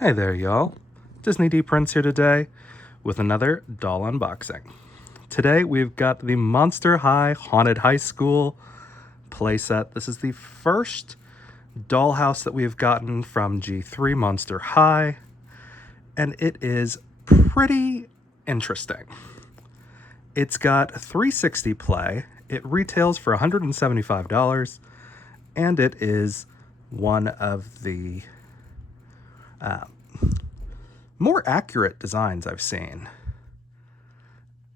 Hey there, y'all. Disney D Prince here today with another doll unboxing. Today we've got the Monster High Haunted High School playset. This is the first dollhouse that we've gotten from G3 Monster High, and it is pretty interesting. It's got 360 play, it retails for $175, and it is one of the more accurate designs I've seen.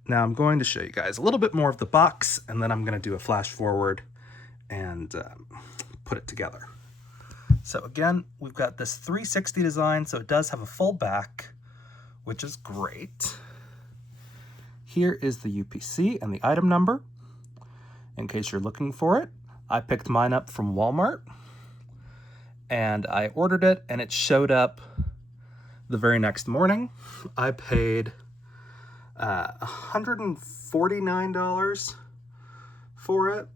Now I'm going to show you guys a little bit more of the box, and then I'm going to do a flash forward and put it together. So again, we've got this 360 design, so it does have a full back, which is great. Here is the UPC and the item number, in case you're looking for it. I picked mine up from Walmart, and I ordered it, and it showed up the very next morning. I paid $149 for it.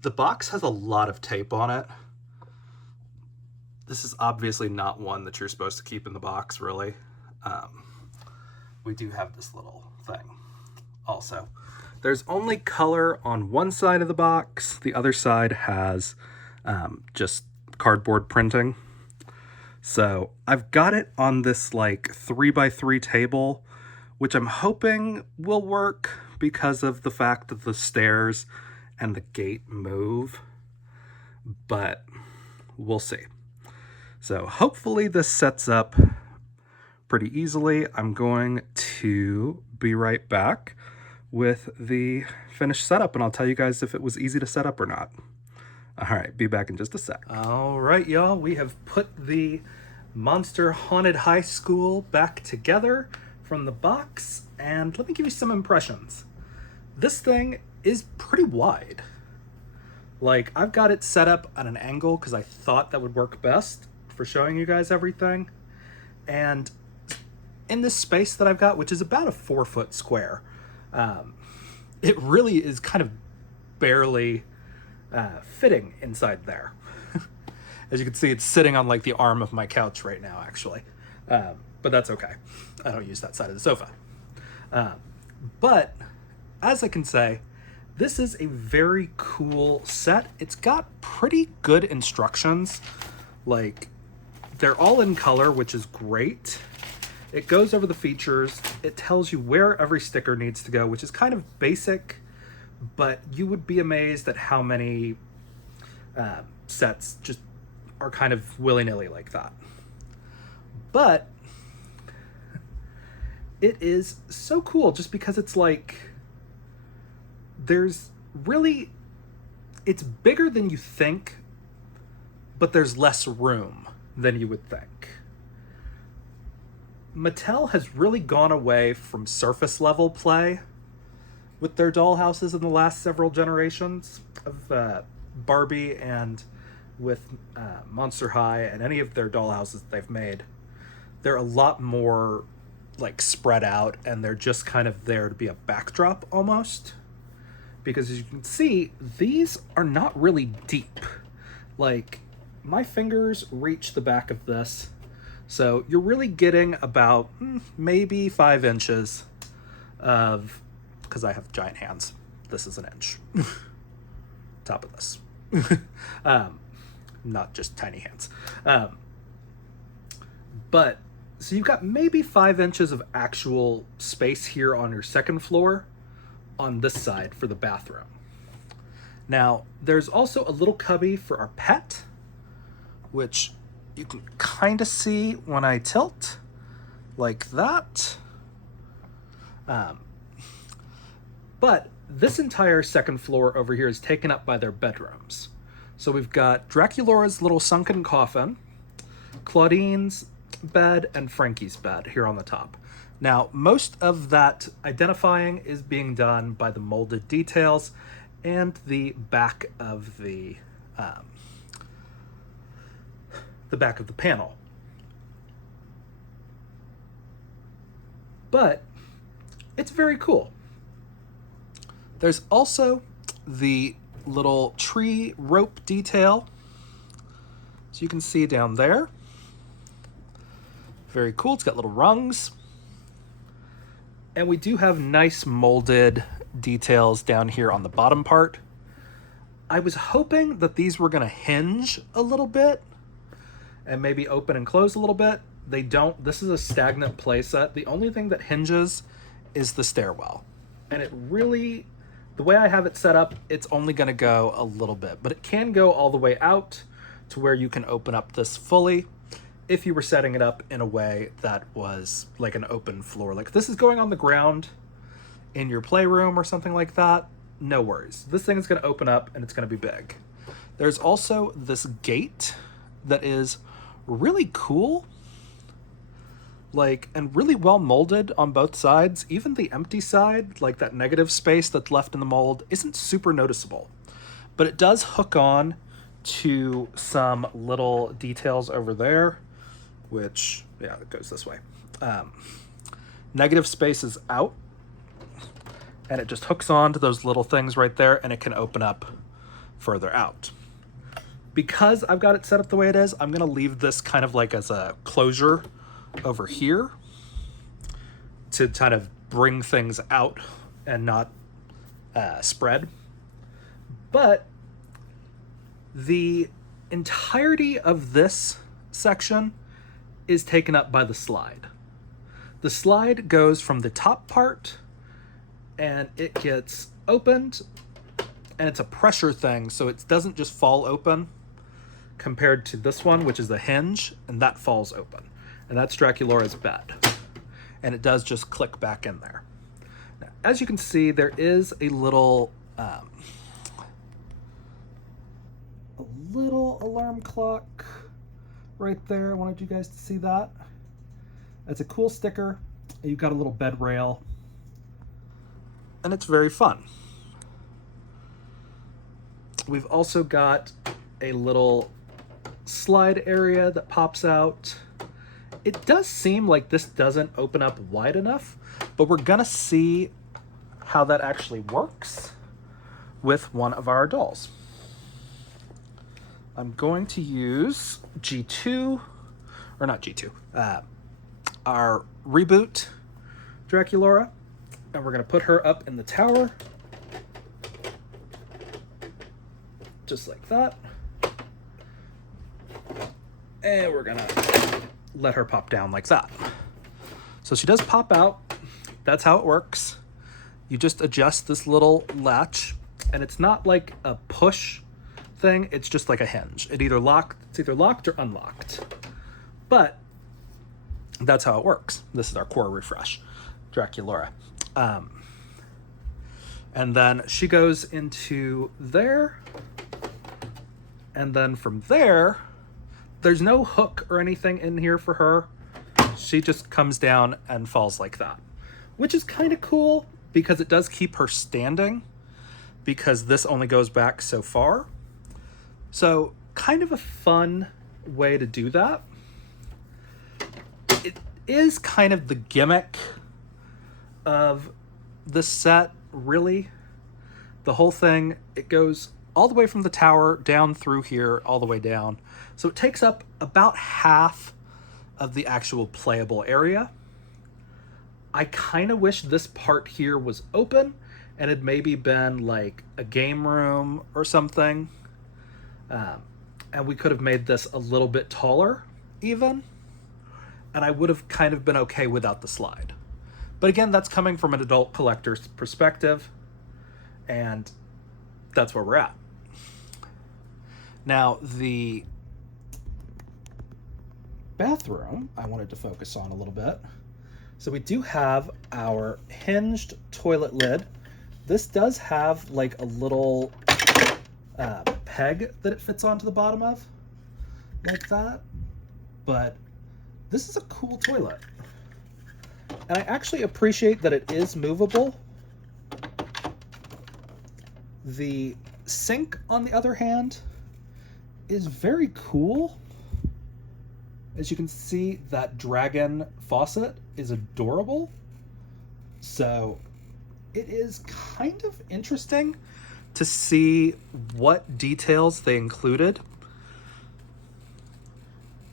The box has a lot of tape on it. This is obviously not one that you're supposed to keep in the box, really. We do have this little thing also. There's only color on one side of the box. The other side has just cardboard printing. So I've got it on this like 3x3 table, which I'm hoping will work because of the fact that the stairs and the gate move, but we'll see. So hopefully this sets up pretty easily. I'm going to be right back with the finished setup, and I'll tell you guys if it was easy to set up or not. All right, be back in just a sec. All right, y'all, we have put the Monster Haunted High School back together from the box, and let me give you some impressions. This thing is pretty wide. Like, I've got it set up at an angle because I thought that would work best for showing you guys everything. And in this space that I've got, which is about a 4-foot square, it really is kind of barely fitting inside there. As you can see, it's sitting on like the arm of my couch right now, actually. But that's okay. I don't use that side of the sofa. But as I can say, this is a very cool set. It's got pretty good instructions. Like, they're all in color, which is great. It goes over the features. It tells you where every sticker needs to go, which is kind of basic, but you would be amazed at how many sets just are kind of willy-nilly like that. But it is so cool just because it's like, there's really, it's bigger than you think, but there's less room than you would think. Mattel has really gone away from surface level play with their dollhouses in the last several generations of Barbie, and with Monster High and any of their dollhouses they've made. They're a lot more like spread out, and they're just kind of there to be a backdrop almost. Because as you can see, these are not really deep. Like, my fingers reach the back of this, so you're really getting about maybe 5 inches of, because I have giant hands, this is an inch. Top of this. Not just tiny hands. But, so you've got maybe 5 inches of actual space here on your second floor on this side for the bathroom. Now, there's also a little cubby for our pet, which you can kind of see when I tilt, like that. But this entire second floor over here is taken up by their bedrooms. So we've got Draculaura's little sunken coffin, Claudine's bed, and Frankie's bed here on the top. Now, most of that identifying is being done by the molded details and the back of the back of the panel. But it's very cool. There's also the little tree rope detail, so you can see down there. Very cool. It's got little rungs. And we do have nice molded details down here on the bottom part. I was hoping that these were going to hinge a little bit and maybe open and close a little bit. They don't. This is a stagnant playset. The only thing that hinges is the stairwell. And it really, the way I have it set up, it's only going to go a little bit. But it can go all the way out to where you can open up this fully if you were setting it up in a way that was like an open floor. Like this is going on the ground in your playroom or something like that, no worries. This thing is going to open up and it's going to be big. There's also this gate that is really cool, like, and really well molded on both sides. Even the empty side, like that negative space that's left in the mold, isn't super noticeable, but it does hook on to some little details over there, which, yeah, it goes this way. Negative space is out, and it just hooks on to those little things right there, and it can open up further out. Because I've got it set up the way it is, I'm going to leave this kind of like as a closure over here to kind of bring things out and not spread. But the entirety of this section is taken up by the slide. The slide goes from the top part and it gets opened, and it's a pressure thing, so it doesn't just fall open compared to this one, which is the hinge, and that falls open. And that's Draculaura's bed. And it does just click back in there. Now, as you can see, there is a little alarm clock right there. I wanted you guys to see that. It's a cool sticker. You've got a little bed rail, and it's very fun. We've also got a little slide area that pops out. It does seem like this doesn't open up wide enough, but we're gonna see how that actually works with one of our dolls. I'm going to use G2, or not G2, our reboot Draculaura, and we're gonna put her up in the tower, just like that. And we're gonna let her pop down like that. So she does pop out. That's how it works. You just adjust this little latch, and it's not like a push thing, it's just like a hinge. It's either locked or unlocked. But that's how it works. This is our core refresh, Draculaura. And then she goes into there, and then from there, there's no hook or anything in here for her. She just comes down and falls like that, which is kind of cool because it does keep her standing, because this only goes back so far. So kind of a fun way to do that. It is kind of the gimmick of this set, really. The whole thing, it goes all the way from the tower down through here, all the way down. So it takes up about half of the actual playable area. I kind of wish this part here was open and had maybe been like a game room or something. And we could have made this a little bit taller even. And I would have kind of been okay without the slide. But again, that's coming from an adult collector's perspective. And that's where we're at. Now, the bathroom I wanted to focus on a little bit. So we do have our hinged toilet lid. This does have like a little peg that it fits onto the bottom of, like that. But this is a cool toilet. And I actually appreciate that it is movable. The sink, on the other hand, is very cool. As you can see, that dragon faucet is adorable. So it is kind of interesting to see what details they included.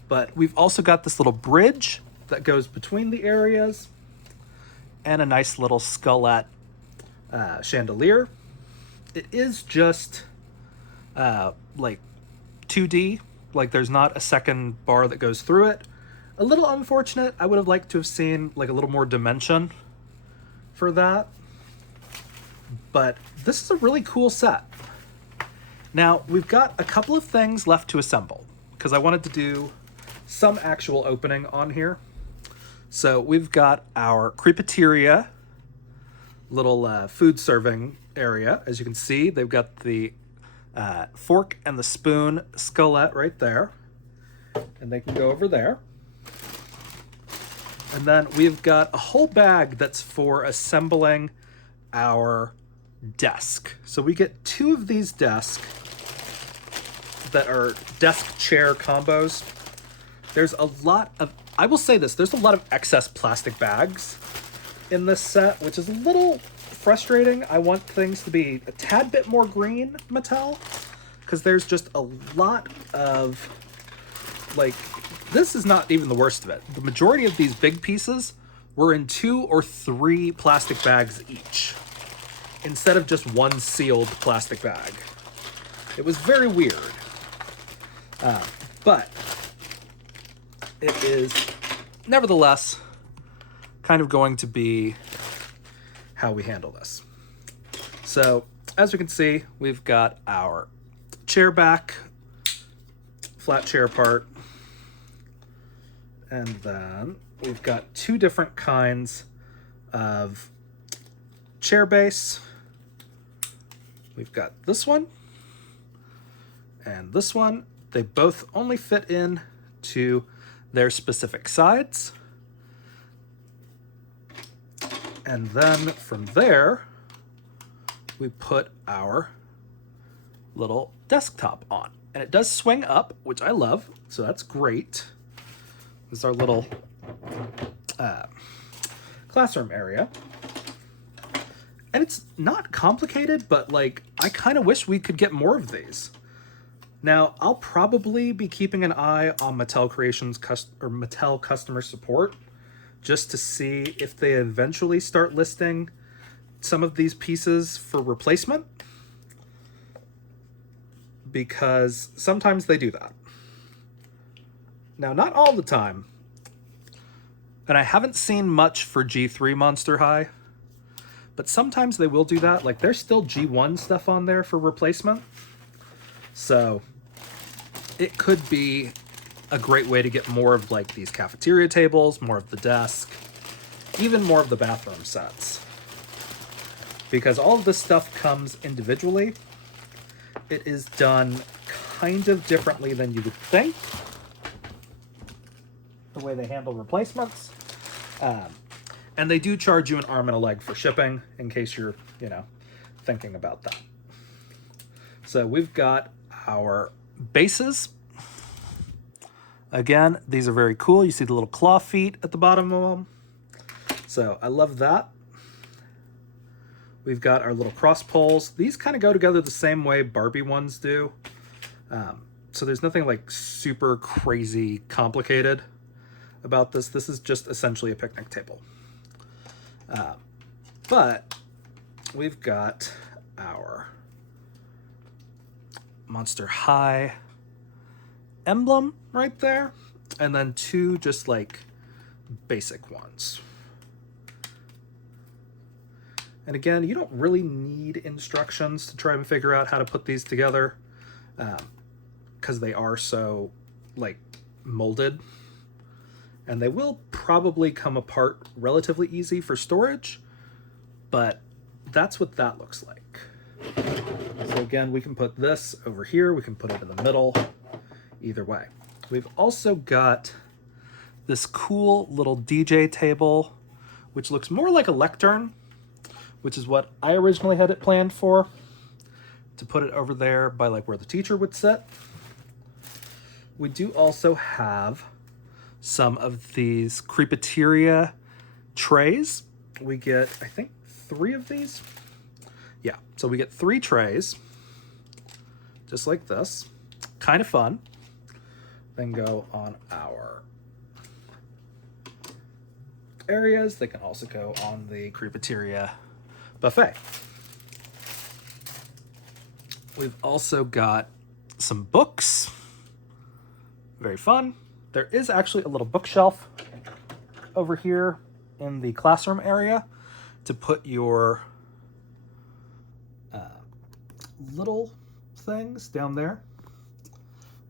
But we've also got this little bridge that goes between the areas, and a nice little skullet chandelier. It is just like 2D, like there's not a second bar that goes through it. A little unfortunate. I would have liked to have seen like a little more dimension for that. But this is a really cool set. Now, we've got a couple of things left to assemble because I wanted to do some actual opening on here. So we've got our crepeteria little food serving area. As you can see, they've got the fork and the spoon skullet right there. And they can go over there. And then we've got a whole bag that's for assembling our desk. So we get 2 of these desks that are desk chair combos. There's a lot of, I will say this, there's a lot of excess plastic bags in this set, which is a little frustrating. I want things to be a tad bit more green, Mattel, because there's just a lot of, like, this is not even the worst of it. The majority of these big pieces were in 2 or 3 plastic bags each, instead of just one sealed plastic bag. It was very weird. But it is nevertheless kind of going to be how we handle this. So as we can see, we've got our chair back, flat chair part, and then we've got 2 different kinds of chair base. We've got this one and this one. They both only fit in to their specific sides. And then from there, we put our little desktop on. And it does swing up, which I love, so that's great. This is our little classroom area. And it's not complicated, but like, I kind of wish we could get more of these. Now, I'll probably be keeping an eye on Mattel Creations or Mattel customer support just to see if they eventually start listing some of these pieces for replacement, because sometimes they do that. Now, not all the time, and I haven't seen much for G3 Monster High, but sometimes they will do that. Like, there's still G1 stuff on there for replacement. So it could be a great way to get more of like these cafeteria tables, more of the desk, even more of the bathroom sets. Because all of this stuff comes individually. It is done kind of differently than you would think, the way they handle replacements. And they do charge you an arm and a leg for shipping, in case you're, thinking about that. So we've got our bases. Again, these are very cool. You see the little claw feet at the bottom of them. So I love that. We've got our little cross poles. These kind of go together the same way Barbie ones do. So there's nothing like super crazy complicated about this. This is just essentially a picnic table. But we've got our Monster High emblem right there, and then 2 just like basic ones. And again, you don't really need instructions to try and figure out how to put these together, because they are so like molded, and they will probably come apart relatively easy for storage, but that's what that looks like. So again, we can put this over here, we can put it in the middle, either way. We've also got this cool little DJ table, which looks more like a lectern, which is what I originally had it planned for, to put it over there by like where the teacher would sit. We do also have some of these crepeteria trays. We get, I think, 3 of these. Yeah, so we get 3 trays, just like this. Kind of fun. Then go on our areas. They can also go on the Creepateria buffet. We've also got some books. Very fun. There is actually a little bookshelf over here in the classroom area to put your little things down there.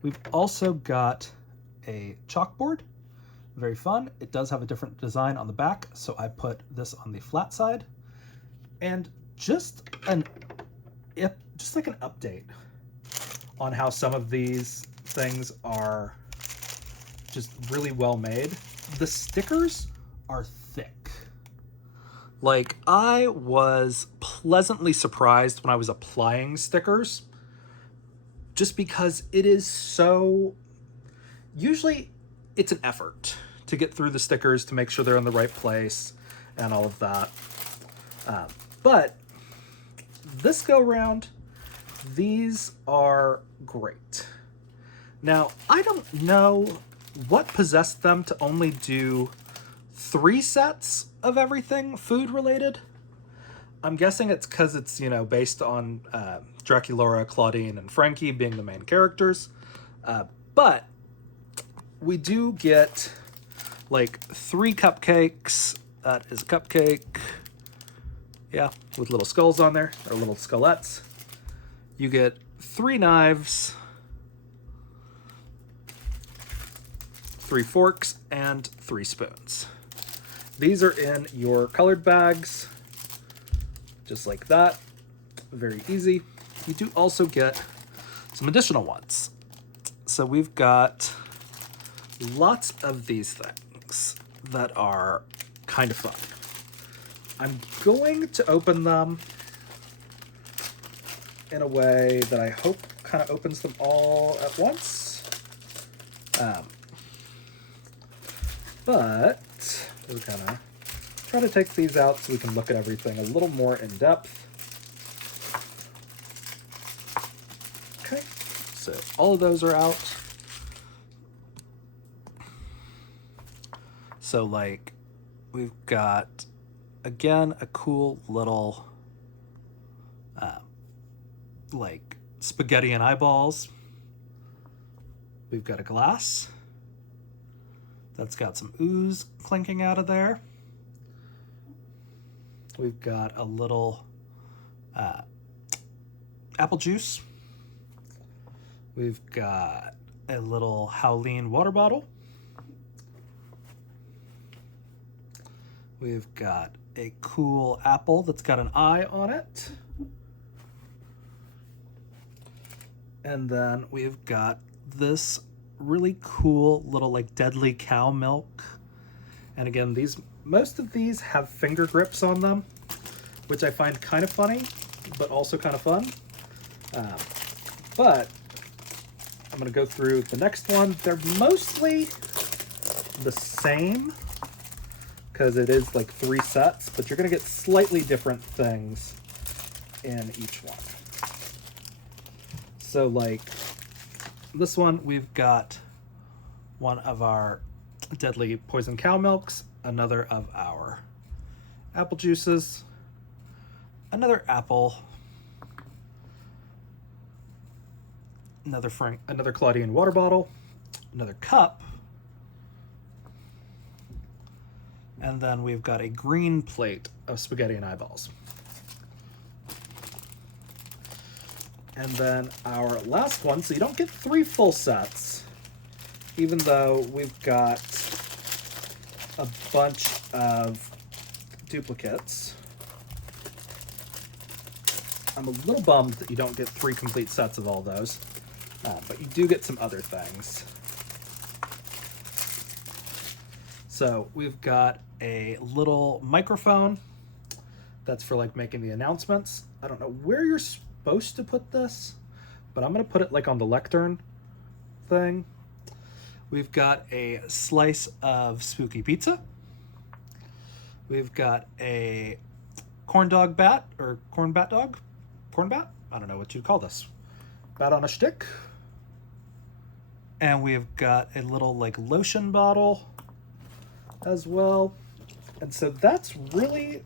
We've also got a chalkboard. Very fun. It does have a different design on the back, so I put this on the flat side. And just like an update on how some of these things are just really well made. The stickers are thick. Like, I was pleasantly surprised when I was applying stickers, just because it is so, usually it's an effort to get through the stickers to make sure they're in the right place and all of that. But this go round, these are great. Now, I don't know what possessed them to only do 3 sets of everything food related. I'm guessing it's because it's, you know, based on Draculaura, Claudine, and Frankie being the main characters. But we do get like 3 cupcakes. That is a cupcake. Yeah, with little skulls on there, or little skullets. You get 3 knives, 3 forks, and 3 spoons. These are in your colored bags, just like that. Very easy. You do also get some additional ones. So we've got lots of these things that are kind of fun. I'm going to open them in a way that I hope kind of opens them all at once. But we're gonna try to take these out so we can look at everything a little more in depth. Okay, so all of those are out. So like, we've got, again, a cool little like spaghetti and eyeballs. We've got a glass that's got some ooze clinking out of there. We've got a little apple juice. We've got a little Howleen water bottle. We've got a cool apple that's got an eye on it. And then we've got this really cool little like deadly cow milk. And again, most of these have finger grips on them, which I find kind of funny, but also kind of fun. But I'm gonna go through the next one. They're mostly the same because it is like 3 sets, but you're gonna get slightly different things in each one. So like this one, we've got one of our deadly poison cow milks, another of our apple juices, another apple, another Claudian water bottle, another cup, and then we've got a green plate of spaghetti and eyeballs. And then our last one, so you don't get 3 full sets, even though we've got a bunch of duplicates. I'm a little bummed that you don't get 3 complete sets of all those, but you do get some other things. So we've got a little microphone that's for like making the announcements. I don't know where you're supposed to put this, but I'm gonna put it like on the lectern thing. We've got a slice of spooky pizza. We've got a corn bat? I don't know what you'd call this. Bat on a stick. And we've got a little like lotion bottle as well. And so that's really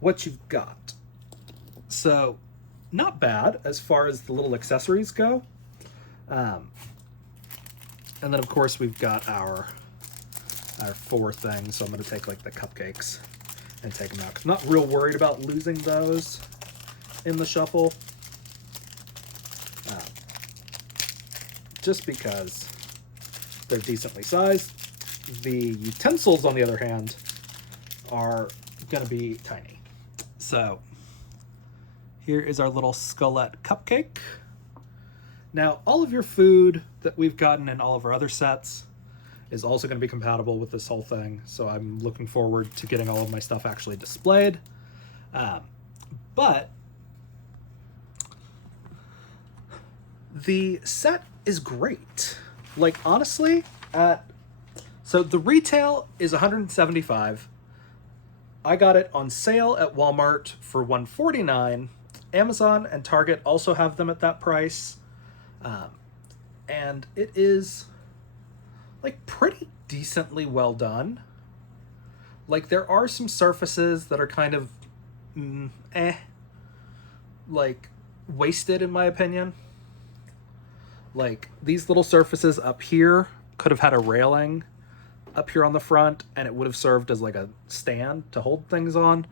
what you've got. So not bad as far as the little accessories go. And then of course we've got our 4 things. So I'm going to take like the cupcakes and take them out, 'cause I'm not real worried about losing those in the shuffle. Just because they're decently sized. The utensils, on the other hand, are going to be tiny. So here is our little Skullet cupcake. Now, all of your food that we've gotten in all of our other sets is also going to be compatible with this whole thing. So I'm looking forward to getting all of my stuff actually displayed. But the set is great. Like, honestly, so the retail is $175. I got it on sale at Walmart for $149. Amazon and Target also have them at that price. And it is like pretty decently well done. Like, there are some surfaces that are kind of like wasted in my opinion. Like, these little surfaces up here could have had a railing up here on the front, and it would have served as like a stand to hold things on.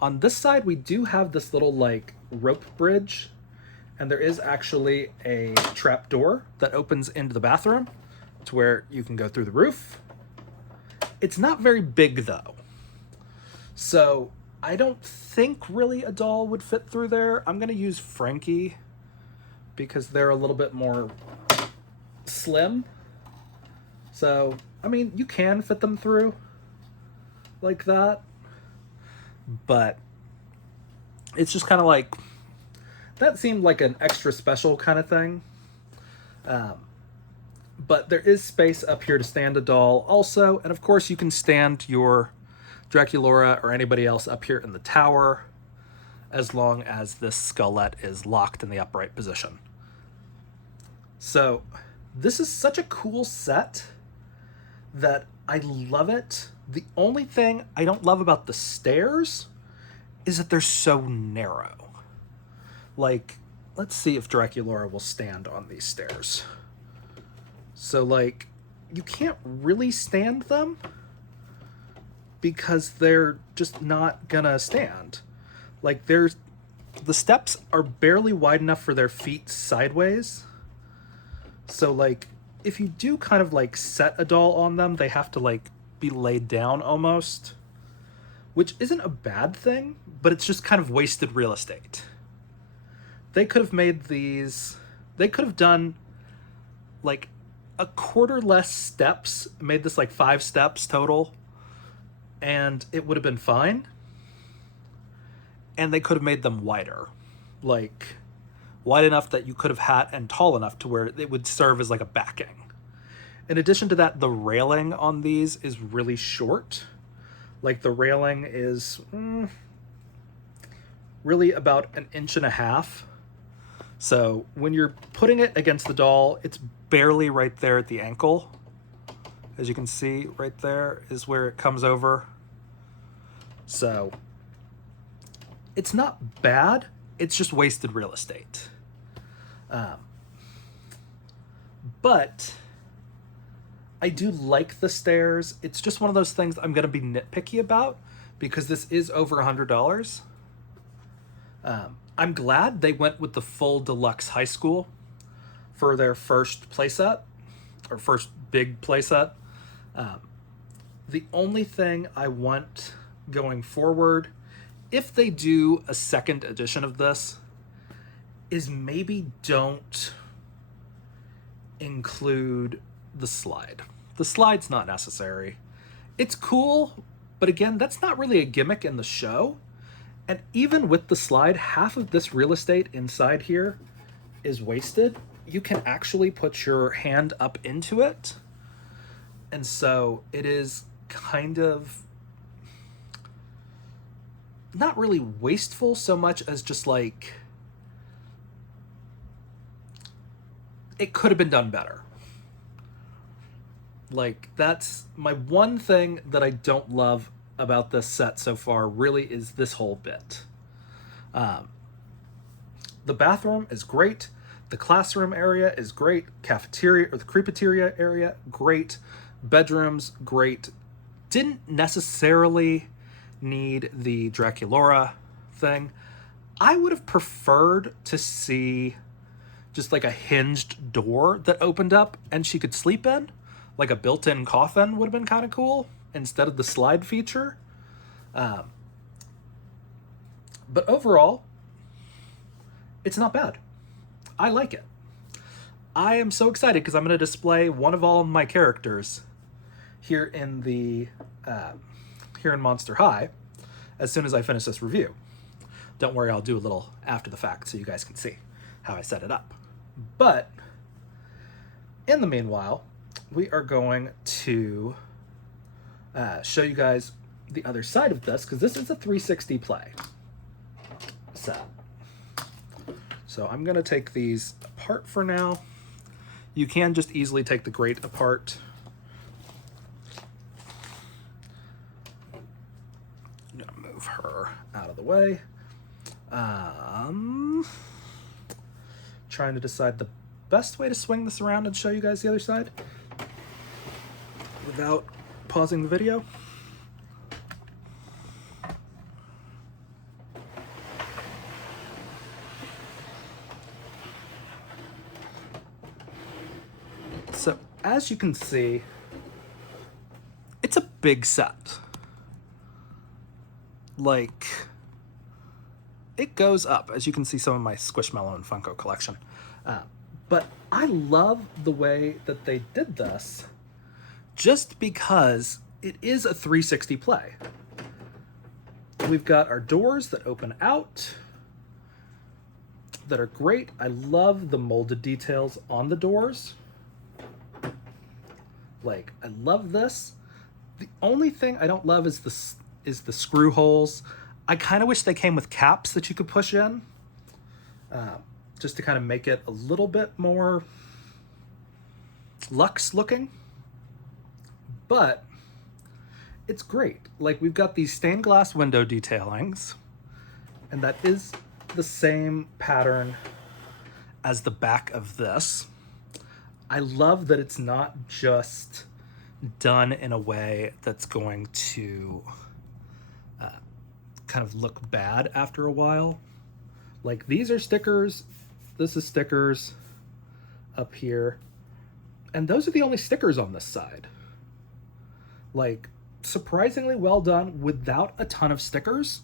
On this side, we do have this little like rope bridge, and there is actually a trap door that opens into the bathroom to where you can go through the roof. It's not very big though, so I don't think really a doll would fit through there. I'm gonna use Frankie because they're a little bit more slim. So, I mean, you can fit them through like that, but it's just kind of like, that seemed like an extra special kind of thing. But there is space up here to stand a doll also, and of course you can stand your Draculaura or anybody else up here in the tower, as long as this Skullet is locked in the upright position. So this is such a cool set that I love it. The only thing I don't love about the stairs is that they're so narrow. Like, let's see if Draculaura will stand on these stairs. So, like, you can't really stand them because they're just not gonna stand. Like, the steps are barely wide enough for their feet sideways. So, like, if you do kind of like set a doll on them, they have to like be laid down almost, which isn't a bad thing, but it's just kind of wasted real estate. They could have made these, they could have done like a quarter less steps, made this like 5 steps total, and it would have been fine. And they could have made them wider, like wide enough that you could have had, and tall enough to where it would serve as like a backing. In addition to that, the railing on these is really short. Like, the railing is really about 1.5 inches. So when you're putting it against the doll, it's barely right there at the ankle. As you can see, right there is where it comes over. So it's not bad, it's just wasted real estate. But I do like the stairs. It's just one of those things I'm going to be nitpicky about because this is over $100. I'm glad they went with the full deluxe high school for their first playset, or first big playset. The only thing I want going forward, if they do a second edition of this, is maybe don't include the slide. The slide's not necessary. It's cool, but again, that's not really a gimmick in the show. And even with the slide, half of this real estate inside here is wasted. You can actually put your hand up into it. And so it is kind of not really wasteful so much as just like, it could have been done better. Like, that's my one thing that I don't love about this set so far really is this whole bit. The bathroom is great. The classroom area is great. Cafeteria, or the creepateria area, great. Bedrooms, great. Didn't necessarily need the Draculaura thing. I would have preferred to see just like a hinged door that opened up and she could sleep in. Like a built-in coffin would have been kind of cool instead of the slide feature. But overall, it's not bad. I like it. I am so excited because I'm going to display one of all of my characters here in the here in Monster High as soon as I finish this review. Don't worry, I'll do a little after the fact so you guys can see how I set it up. But in the meanwhile, we are going to show you guys the other side of this because this is a 360 play set. So I'm going to take these apart for now. You can just easily take the grate apart. I'm going to move her out of the way. Trying to decide the best way to swing this around and show you guys the other side without pausing the video. So, as you can see, it's a big set. Like, it goes up, as you can see some of my Squishmallow and Funko collection. But I love the way that they did this just because it is a 360 play. We've got our doors that open out that are great. I love the molded details on the doors. Like, I love this. The only thing I don't love is the screw holes. I kind of wish they came with caps that you could push in, just to kind of make it a little bit more luxe looking. But it's great. Like, we've got these stained glass window detailings, and that is the same pattern as the back of this. I love that it's not just done in a way that's going to kind of look bad after a while. Like, these are stickers, this is stickers up here, and those are the only stickers on this side. Like, surprisingly well done without a ton of stickers,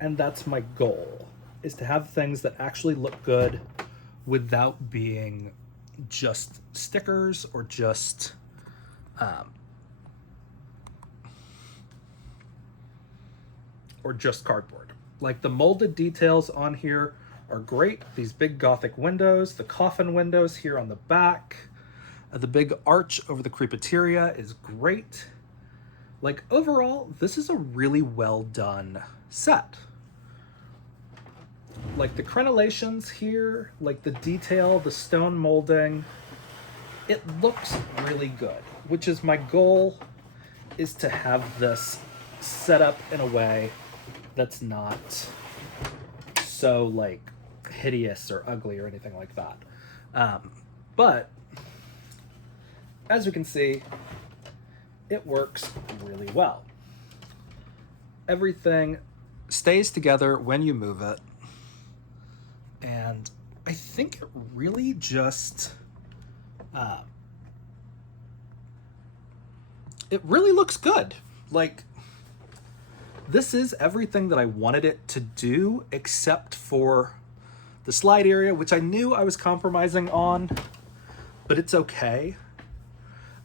and that's my goal, is to have things that actually look good without being just stickers or just cardboard. Like, the molded details on here are great. These big Gothic windows, the coffin windows here on the back, the big arch over the creepateria is great. Like, overall, this is a really well done set. Like, the crenellations here, like the detail, the stone molding, it looks really good, which is my goal, is to have this set up in a way that's not so, like, hideous or ugly or anything like that. But as you can see, it works really well. Everything stays together when you move it, and I think it really just it really looks good. Like, this is everything that I wanted it to do, except for the slide area, which I knew I was compromising on, but it's okay.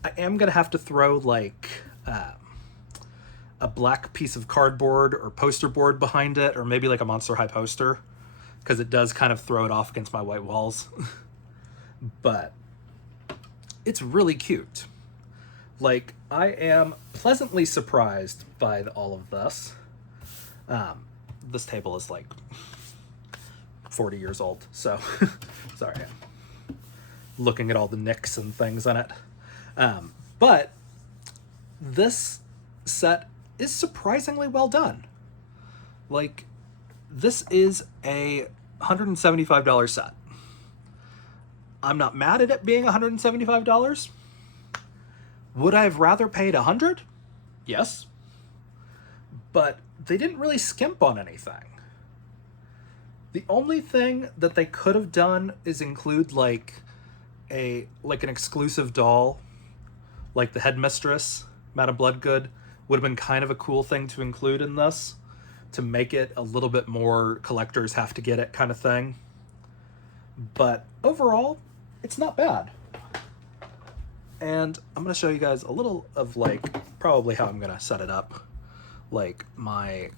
I am gonna have to throw, like, a black piece of cardboard or poster board behind it, or maybe like a Monster High poster, because it does kind of throw it off against my white walls. But it's really cute. Like, I am pleasantly surprised by all of this. This table is like 40 years old, so sorry, I'm looking at all the nicks and things on it. But this set is surprisingly well done. Like, this is a $175 set. I'm not mad at it being $175. Would I have rather paid $100? Yes. But they didn't really skimp on anything. The only thing that they could have done is include like an exclusive doll, like the headmistress, Madame Bloodgood, would have been kind of a cool thing to include in this, to make it a little bit more collectors have to get it kind of thing. But overall, it's not bad. And I'm going to show you guys a little of like probably how I'm going to set it up. Like my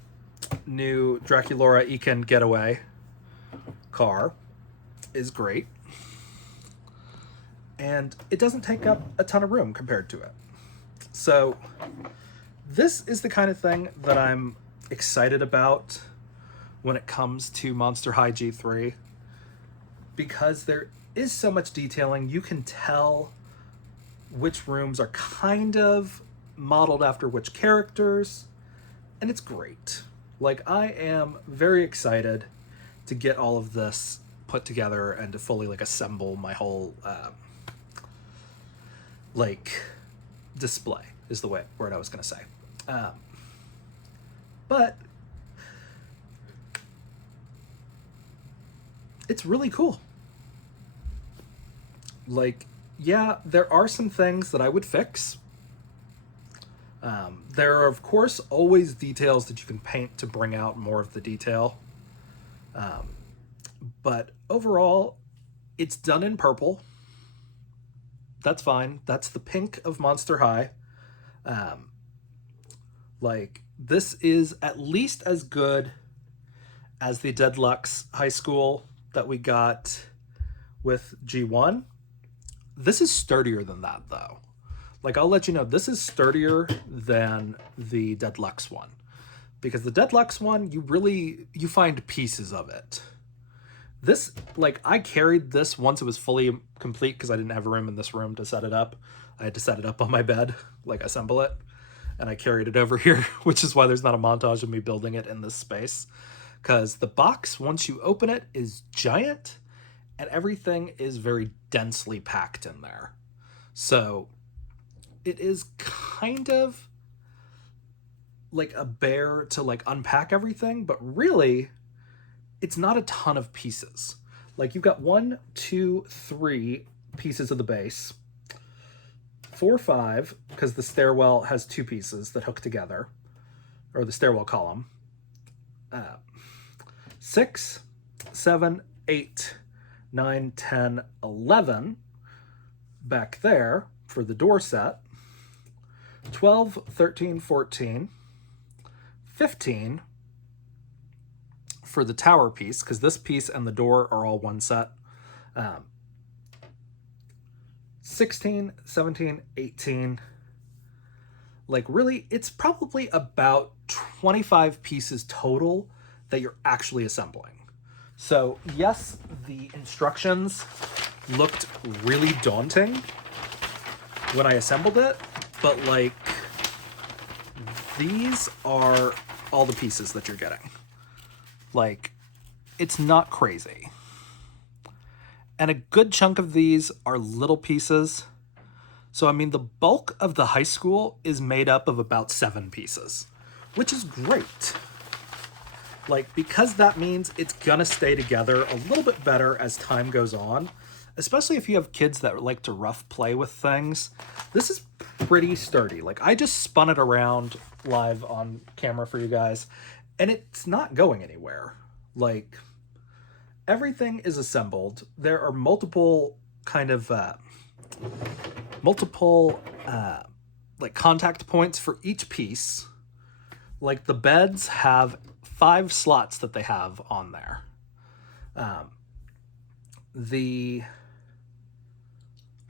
new Draculaura Ekin Getaway car is great. And it doesn't take up a ton of room compared to it. So this is the kind of thing that I'm excited about when it comes to Monster High G3, because there is so much detailing. You can tell which rooms are kind of modeled after which characters, and it's great. Like, I am very excited to get all of this put together and to fully like assemble my whole like display is the word I was gonna say. But it's really cool. Like, yeah, there are some things that I would fix. There are, of course, always details that you can paint to bring out more of the detail. But overall, it's done in purple. That's fine. That's the pink of Monster High. Like, this is at least as good as the Deadlux High School that we got with G1. This is sturdier than that, though. Like, I'll let you know, this is sturdier than the Deadlux one. Because the Deadlux one, you find pieces of it. This, like, I carried this once it was fully complete because I didn't have room in this room to set it up. I had to set it up on my bed, like assemble it. And I carried it over here, which is why there's not a montage of me building it in this space. Because the box, once you open it, is giant. And everything is very densely packed in there. So it is kind of like a bear to like unpack everything, but really it's not a ton of pieces. Like, you've got 1, 2, 3 pieces of the base, 4, 5, because the stairwell has 2 pieces that hook together, or the stairwell column, 6, 7, 8, 9, 10, 11 back there for the door set, 12, 13, 14, 15 for the tower piece, because this piece and the door are all one set, 16, 17, 18. Like, really, it's probably about 25 pieces total that you're actually assembling. So yes, the instructions looked really daunting when I assembled it, but like, these are all the pieces that you're getting. Like, it's not crazy. And a good chunk of these are little pieces. So, I mean, the bulk of the high school is made up of about 7 pieces, which is great. Like, because that means it's gonna stay together a little bit better as time goes on, especially if you have kids that like to rough play with things. This is pretty sturdy. Like, I just spun it around live on camera for you guys, and it's not going anywhere. Like, everything is assembled. There are multiple kind of like contact points for each piece. Like, the beds have 5 slots that they have on there. I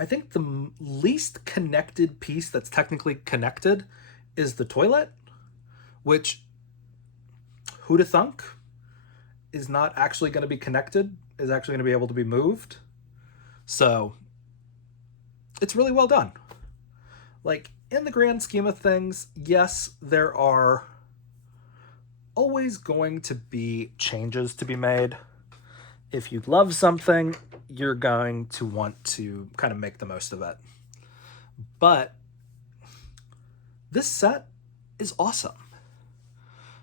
think the least connected piece that's technically connected is the toilet, which, who'da thunk, is not actually going to be connected, is actually going to be able to be moved. So it's really well done. Like, in the grand scheme of things, yes, there are always going to be changes to be made. If you love something, you're going to want to kind of make the most of it. But this set is awesome.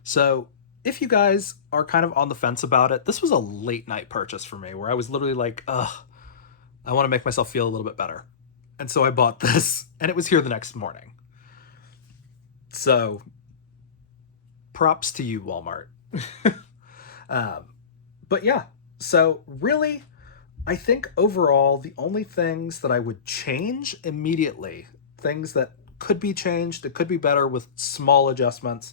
So if you guys are kind of on the fence about it, this was a late night purchase for me where I was literally like, ugh, I want to make myself feel a little bit better. And so I bought this, and it was here the next morning. So props to you, Walmart. But yeah, so really, I think overall, the only things that I would change immediately, things that could be changed, it could be better with small adjustments,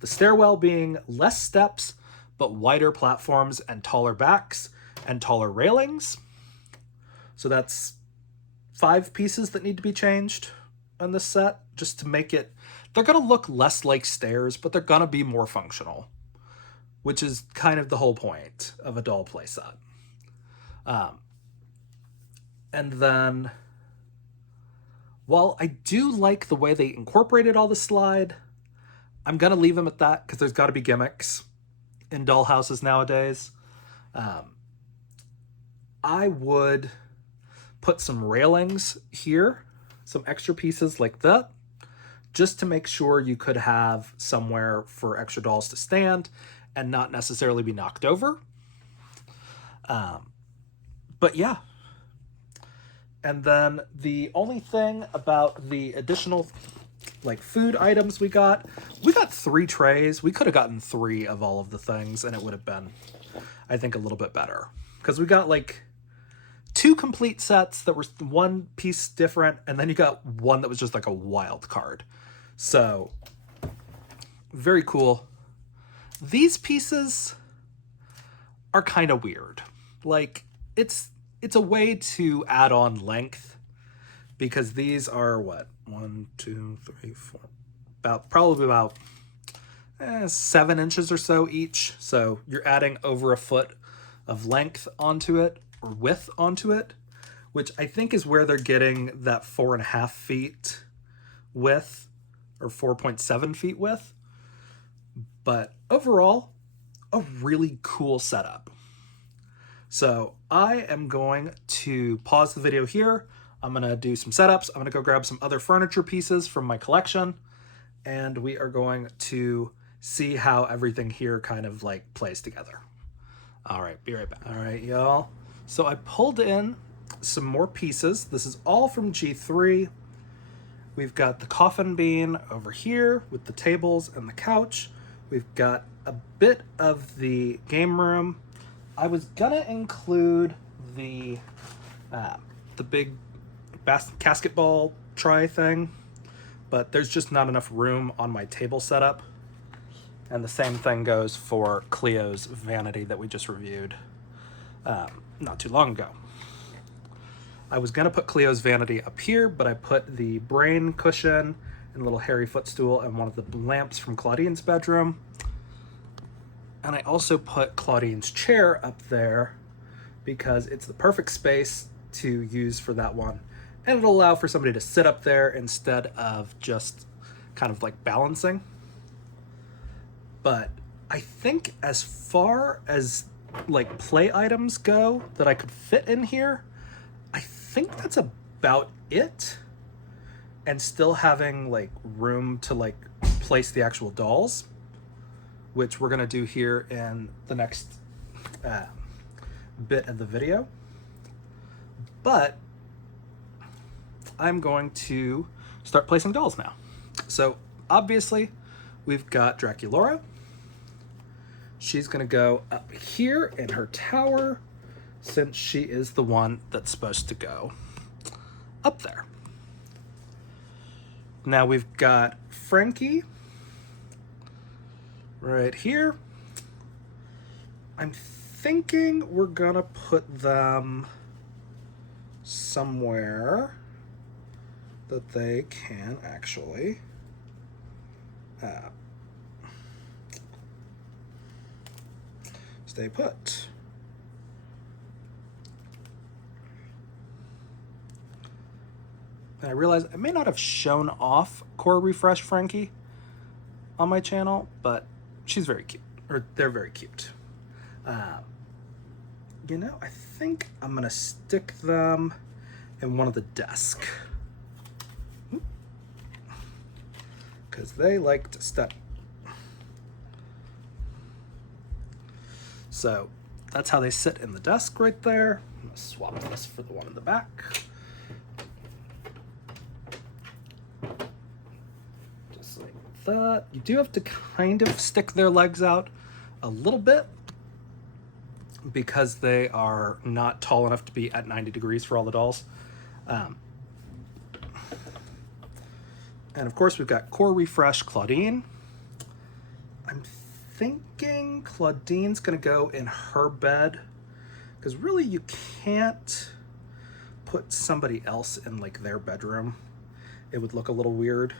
the stairwell being less steps, but wider platforms and taller backs and taller railings. So that's 5 pieces that need to be changed on this set just to make it, they're going to look less like stairs, but they're going to be more functional, which is kind of the whole point of a doll playset. And then, while I do like the way they incorporated all the slide, I'm going to leave them at that because there's got to be gimmicks in dollhouses nowadays. I would put some railings here, some extra pieces like that, just to make sure you could have somewhere for extra dolls to stand and not necessarily be knocked over. But yeah. And then the only thing about the additional like food items we got 3 trays. We could have gotten 3 of all of the things and it would have been, I think, a little bit better. Because we got like 2 complete sets that were 1 piece different, and then you got 1 that was just like a wild card. So, very cool. These pieces are kind of weird. Like, it's a way to add on length, because these are what? 1, 2, 3, 4, probably about 7 inches or so each. So you're adding over a foot of length onto it, or width onto it, which I think is where they're getting that 4.5 feet width, or 4.7 feet width. But overall, a really cool setup. So I am going to pause the video here. I'm going to do some setups. I'm going to go grab some other furniture pieces from my collection, and we are going to see how everything here kind of like plays together. All right, be right back. All right, y'all. So I pulled in some more pieces. This is all from G3. We've got the coffin bean over here with the tables and the couch. We've got a bit of the game room. I was gonna include the big casket ball tray thing, but there's just not enough room on my table setup. And the same thing goes for Cleo's vanity that we just reviewed not too long ago. I was gonna put Cleo's vanity up here, but I put the brain cushion and a little hairy footstool and one of the lamps from Claudine's bedroom. And I also put Claudine's chair up there because it's the perfect space to use for that one. And it'll allow for somebody to sit up there instead of just kind of like balancing. But I think as far as like play items go that I could fit in here, I think that's about it. And still having like room to like place the actual dolls, which we're gonna do here in the next bit of the video. But I'm going to start placing dolls now. So obviously we've got Draculaura. She's gonna go up here in her tower since she is the one that's supposed to go up there. Now we've got Frankie right here. I'm thinking we're gonna put them somewhere that they can actually stay put. And I realized I may not have shown off Core Refresh Frankie on my channel, but she's very cute, or they're very cute. You know, I think I'm gonna stick them in one of the desks because they like to step. So that's how they sit in the desk right there. I'm gonna swap this for the one in the back. Just like that. You do have to kind of stick their legs out a little bit because they are not tall enough to be at 90 degrees for all the dolls. And of course we've got Core Refresh Claudine. I'm thinking Claudine's gonna go in her bed because really you can't put somebody else in like their bedroom. It would look a little weird.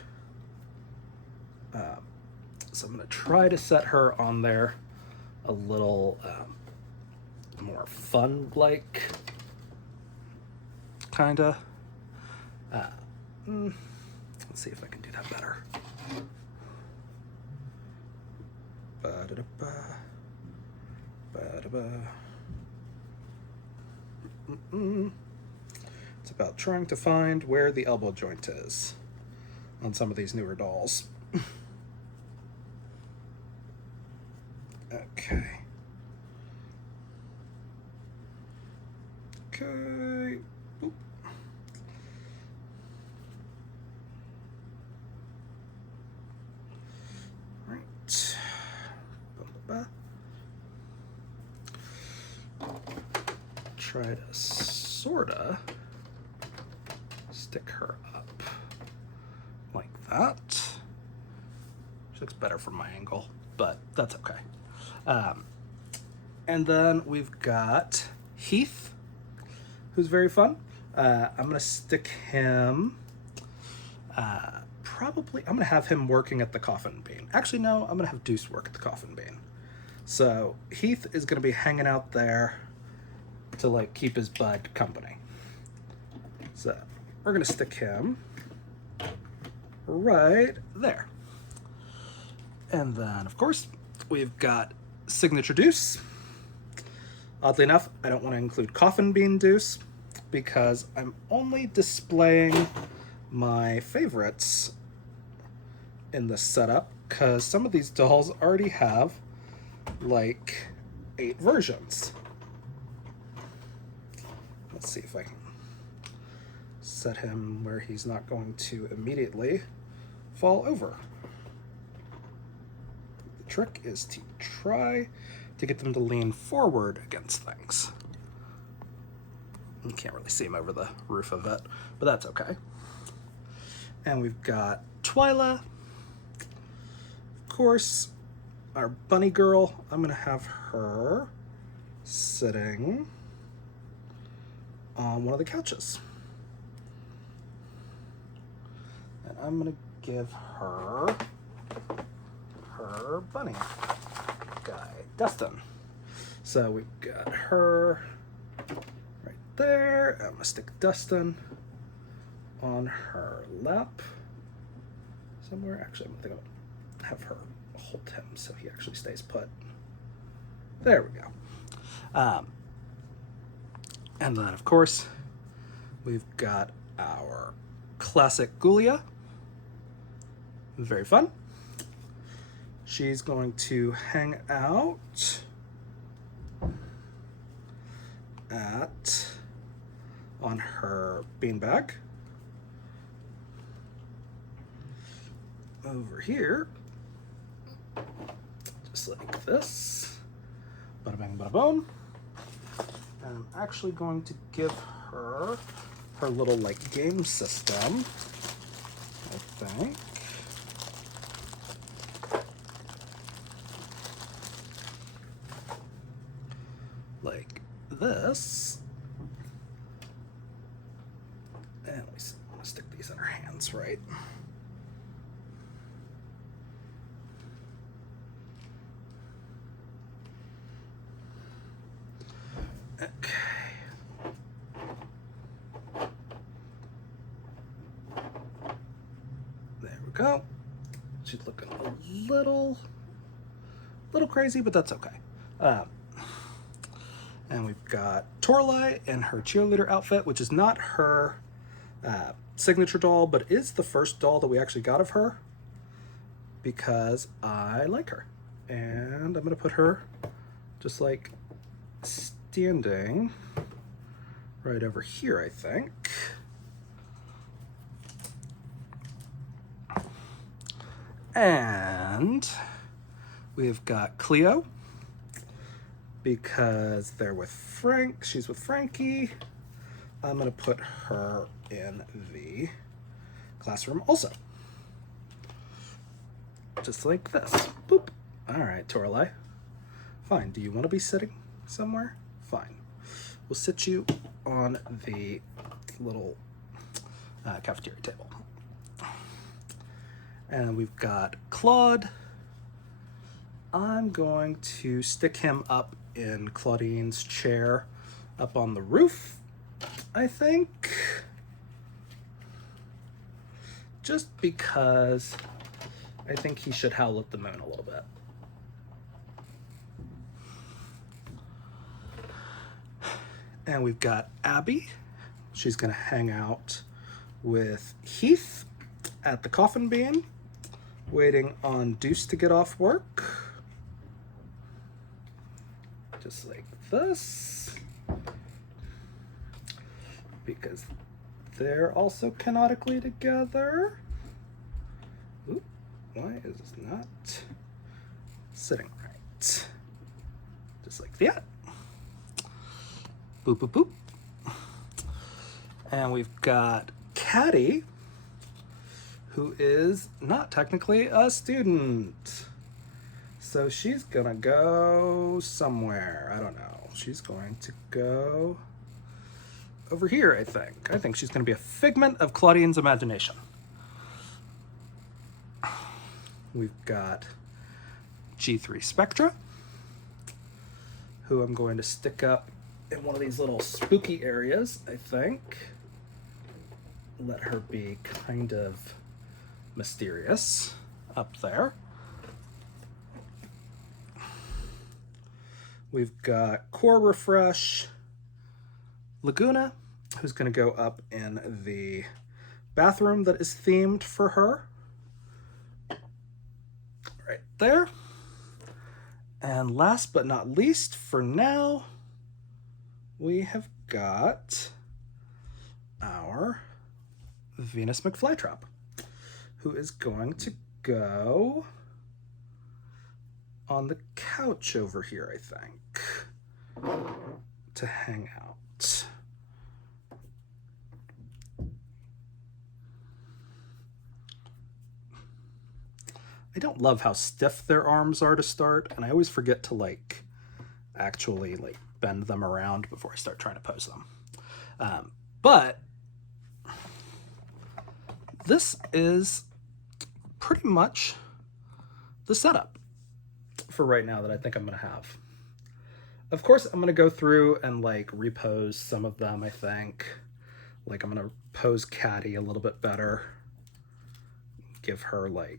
So I'm gonna try to set her on there a little more fun-like, kinda. Let's see if I can do that better. Ba-da-da-ba. Ba-da-ba. It's about trying to find where the elbow joint is on some of these newer dolls. Okay. Okay. Boop. Right. Ba-ba-ba. Try to sorta stick her up like that. She looks better from my angle, but that's okay. And then we've got Heath, who's very fun. I'm gonna stick him, probably, I'm gonna have him working at the coffin bean. Actually, no, I'm gonna have Deuce work at the coffin bean. So Heath is gonna be hanging out there to like keep his bud company. So we're gonna stick him right there. And then of course we've got Signature Deuce. Oddly enough, I don't want to include Coffin Bean Deuce because I'm only displaying my favorites in this setup because some of these dolls already have like 8 versions. Let's see if I can set him where he's not going to immediately fall over. The trick is to try to get them to lean forward against things. You can't really see him over the roof of it, but that's okay. And we've got Twyla. Of course, our bunny girl, I'm gonna have her sitting on one of the couches. And I'm gonna give her her bunny guy, Dustin. So we've got her right there. I'm gonna stick Dustin on her lap somewhere. Actually, I'm gonna have her hold him so he actually stays put. There we go. And then, of course, we've got our classic Ghoulia. Very fun. She's going to hang out on her beanbag. Over here, just like this. Bada bang, bada boom. And I'm actually going to give her her little like game system, I think. Like this. And let me see, I'm gonna stick these in her hands, right? Okay. She's looking a little crazy, but that's okay. And we've got Torlai in her cheerleader outfit, which is not her signature doll, but is the first doll that we actually got of her because I like her. And I'm gonna put her just like standing right over here, I think. And we've got Cleo because they're with Frank. She's with Frankie. I'm gonna put her in the classroom also. Just like this. Boop. All right, Torlai. Fine. Do you want to be sitting somewhere? Fine. We'll sit you on the little cafeteria table. And we've got Claude. I'm going to stick him up in Claudine's chair up on the roof, I think. Just because I think he should howl at the moon a little bit. And we've got Abby. She's gonna hang out with Heath at the coffin bean, waiting on Deuce to get off work. Just like this. Because they're also canonically together. Ooh, why is this not sitting right? Just like that. Boop, boop, boop. And we've got Caddy, who is not technically a student. So she's gonna go somewhere. I don't know. She's going to go over here, I think. I think she's gonna be a figment of Claudine's imagination. We've got G3 Spectra, who I'm going to stick up in one of these little spooky areas, I think. Let her be kind of mysterious up there. We've got Core Refresh Laguna, who's going to go up in the bathroom that is themed for her. Right there. And last but not least, for now, we have got our Venus McFlytrap, who is going to go on the couch over here, I think, to hang out. I don't love how stiff their arms are to start, and I always forget to actually bend them around before I start trying to pose them. But this is pretty much the setup for right now that I think I'm gonna have. Of course, I'm gonna go through and repose some of them, I think. I'm gonna pose Caddy a little bit better. Give her a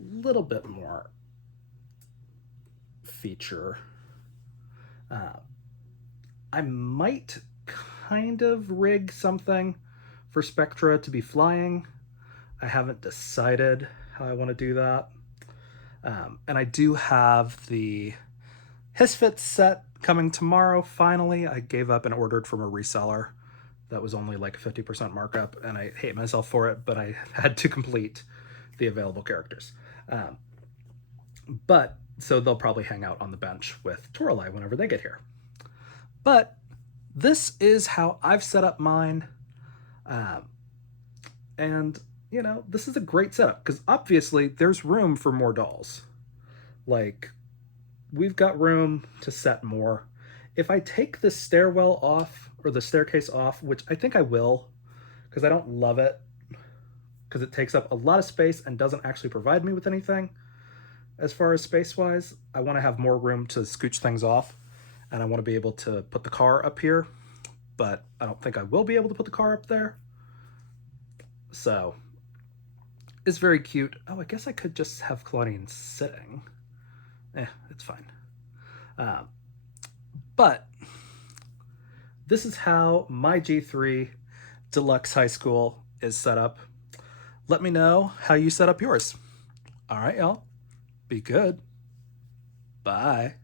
little bit more feature. I might kind of rig something for Spectra to be flying. I haven't decided how I want to do that. And I do have the Hisfit set coming tomorrow, finally. I gave up and ordered from a reseller that was only a 50% markup, and I hate myself for it, but I had to complete the available characters. So they'll probably hang out on the bench with Torlai whenever they get here. But this is how I've set up mine. And, this is a great setup because obviously there's room for more dolls. We've got room to set more. If I take the stairwell off or the staircase off, which I think I will because I don't love it because it takes up a lot of space and doesn't actually provide me with anything. As far as space-wise, I want to have more room to scooch things off, and I want to be able to put the car up here, but I don't think I will be able to put the car up there. So is very cute. Oh, I guess I could just have Claudine sitting. It's fine. But this is how my G3 Deluxe High School is set up. Let me know how you set up yours. All right, y'all. Be good. Bye.